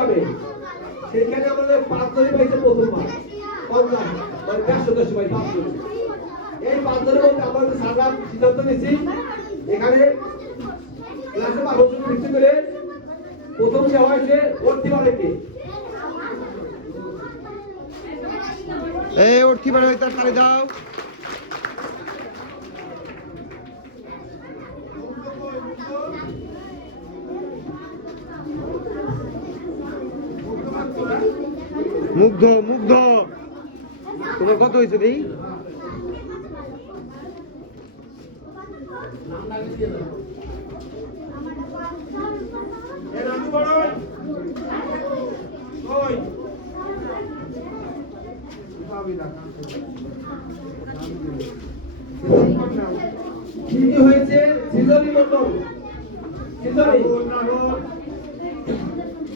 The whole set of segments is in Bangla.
যাবে সেখানে আমাদের 5 জনই পাইছে প্রথমবার কম না মানে 150 ভাই 5 জন এই 5 জনের মধ্যে আমরা সারা সিদ্ধান্ত নিয়েছি এখানে ক্লাসে 12 জন ভিত্তি করে প্রথম দেওয়া হয়েছে অর্থিবারেকে এই অর্থিবার হইতা খালি দাও মুগ্ধ মুগ্ধ তোমার কত হয়েছে রে কি হয়েছে সিজনি মন্ডল সিজনি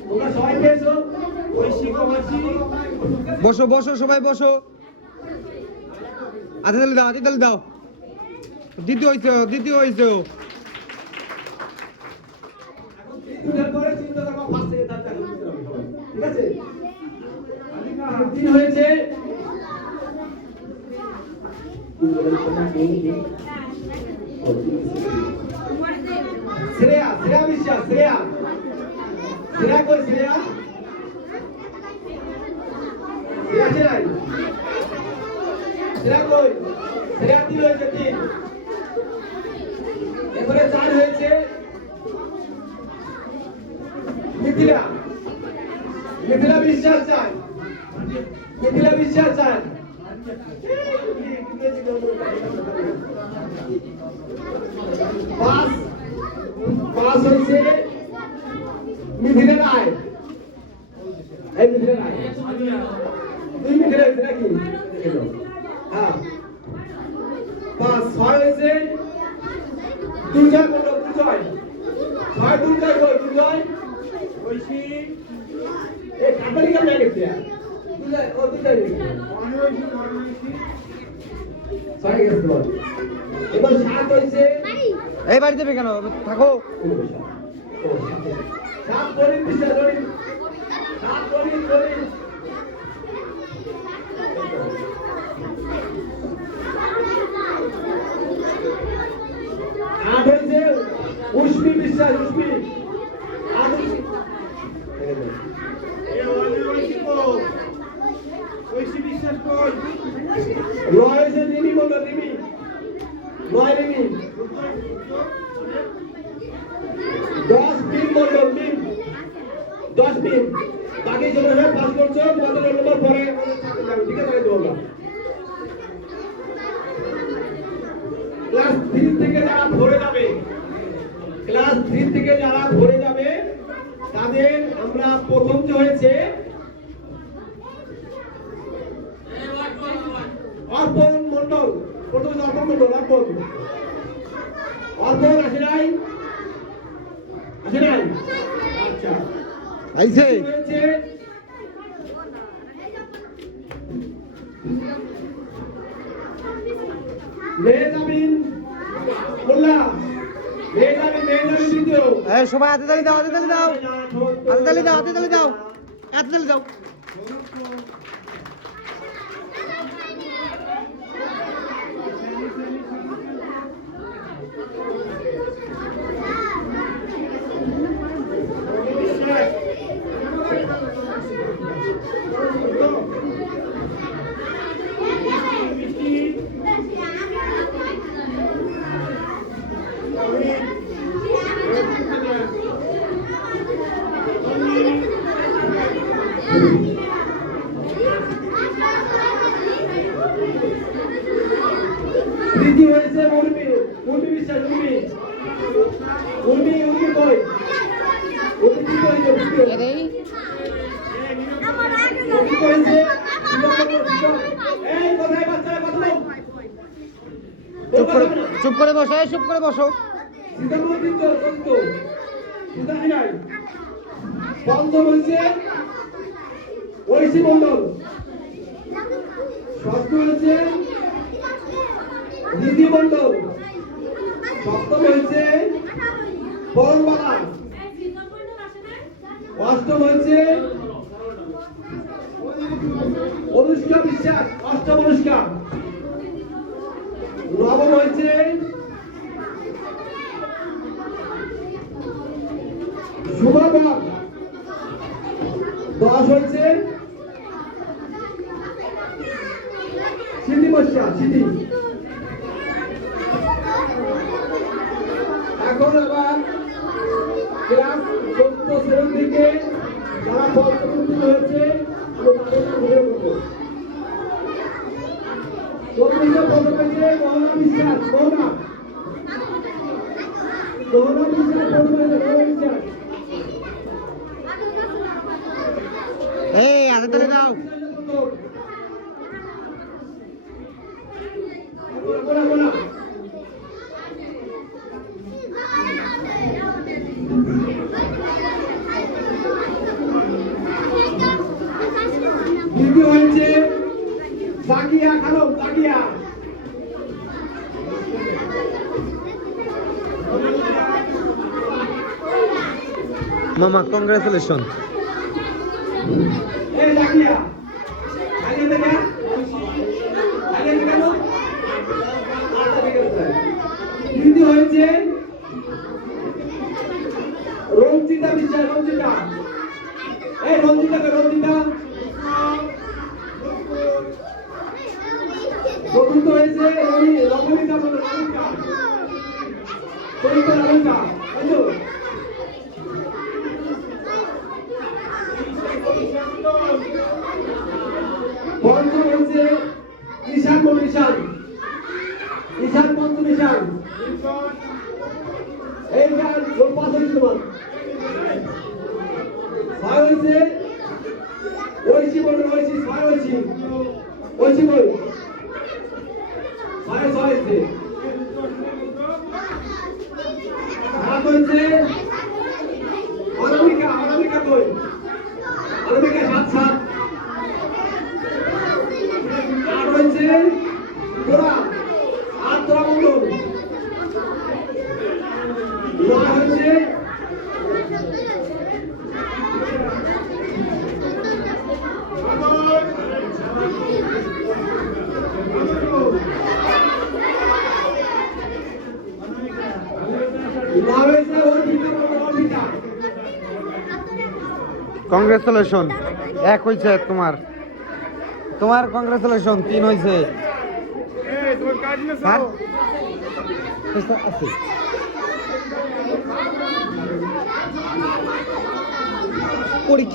তোমরা সবাই পেয়েছো বসো বসো সবাই বসো আতে তাহলে দাও দ্বিতীয় হয়েছে পরে চিন্তা করবা ফার্স্ট থেকে থার্ড টাকা ঠিক আছে কি হয়েছে শ্রেয়া বিশ্বাস শ্রেয়া কই শ্রেয়া কই শ্রেয়া 3 হয়েছে 3 এবারে 4 হয়েছে মিথিলা বিশ্বাস চাই পাঁচ হয়েছে মিথিলা রায় এই মিথিলা রায় তুই মিথিলা হয়েছে নাকি হ্যাঁ 5 6 হয়েছে দুর্জয় মন্ডল দুর্জয় ঐশী এই কাটালি কেমন গেছে দুর্জয় ও দুর্জয় ছয় গেছে বল এবার 7 হয়েছে এই বাড়ি দেবে কেন থাকো 7 বলিন বিশ্বাস বলিন 7 বলিন 8 হয়েছে উষ্মি বিশ্বাস উষ্মি 8 হয়েছে রয়েছে রিমি বলো রিমি 10 দিন বলো 10 দিন বাকি যেগুলো পাস করছো তোমাদের নম্বর পরে ঠিক আছে দেবো ক্লাস 3 থেকে যারা ভরে যাবে তাদের আমরা প্রথম যে হয়েছে অর্পণ মন্ডল অর্পণ আসে নাই আচ্ছা আইছে হয়েছে মেহজাবিন মোল্লা দ্বিতীয় এই সবাই হাতে তালি দাও তৃতীয় হয়েছে উর্মি বিশ্বাস উর্মি কই উর্মি হয়েছে এই কোথায় বাচ্চারা কথা বলো চুপ করে বসো পঞ্চম হয়েছে ঐশী মন্ডল ষষ্ঠ হয়েছে নিধি মন্ডল সপ্তম হয়েছে বরণবালা অষ্টম হয়েছে অনুষ্কা বিশ্বাস, অষ্টম অনুষ্কা। নবম হয়েছে শুভা বর। 10 হয়েছে সিদ্ধি বর্ষা, সিদ্ধি। এখন আবার ক্লাস 14 শ্রেণী থেকে যারা পঞ্চম উত্তীর্ণ হয়েছে আমি তাদের নাম ঘোষণা করবো। 14 প্রথম হয়েছে মোহনা বিশ্বাস, মোহনা বিশ্বাস প্রথম হয়েছে, মোহনা বিশ্বাস। এই হাতে তালি দাও। দ্বিতীয় হয়েছে জাকিয়া খানম, জাকিয়া। মামা কংগ্রেচুলেশন। এই জাকিয়া আগে থেকে কেন? আচ্ছা, ঠিক আছে। তৃতীয় হয়েছে রঞ্জিতা বিশ্বাস, রঞ্জিতা। এই রঞ্জিতাকে, রঞ্জিতা। চতুর্থ হয়েছে রমণিকা, রমণিকা। চতুর্থ রমণিকা, তাই তো? পঞ্চম হয়েছে ঈশান, ঈশান, ঈশান পঞ্চম, ঈশান। এই গান ওর পাঁচ হয়েছে তোমার। 6 হয়েছে ঐশী, বলুন ঐশী, 6 হয়েছি ঐশী বল। 6 হয়েছে। 7 হয়েছে অনামিকা, অনামিকা কই? অনামিকা 7। 8 হয়েছে তোরা, 8 তোরা মন্ডল। 9 হয়েছে কংগ্রেচুলেশন। 1 হয়েছে তোমার, তোমার কংগ্রেচুলেশন। 3 হয়েছে। আছে পরীক্ষা।